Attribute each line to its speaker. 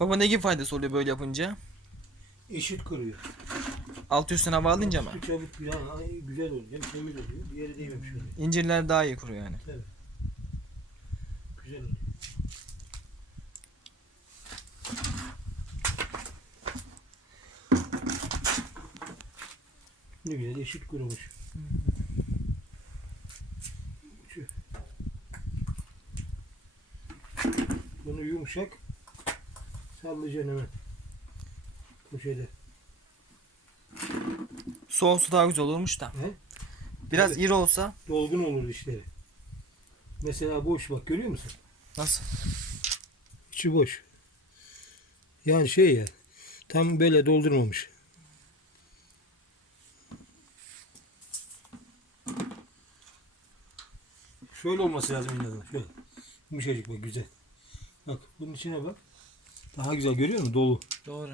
Speaker 1: Baba ne gibi faydası oluyor böyle yapınca?
Speaker 2: Eşit kuruyor.
Speaker 1: Alt üstüne hava alınca mı?
Speaker 2: Çabuk ay, güzel oluyor. Hem temiz oluyor. Diğeri değmemiş oluyor.
Speaker 1: İncirler daha iyi kuruyor yani.
Speaker 2: Güzel oluyor. Ne güzel eşit kurumuş. Bunu yumuşak sallayacaksın hemen. Poşete.
Speaker 1: Soğuk su daha güzel olurmuş da.
Speaker 2: He?
Speaker 1: Biraz
Speaker 2: Tabii.
Speaker 1: iri olsa
Speaker 2: Dolgun olur dişleri. Mesela boş bak görüyor musun?
Speaker 1: nasıl?
Speaker 2: İçi boş. Yani şey ya tam böyle doldurmamış. Şöyle olması lazım en azından. Şöyle. Yumuşacık bak güzel. Bak bunun içine bak. Daha güzel görüyor musun? Dolu.
Speaker 1: Doğru.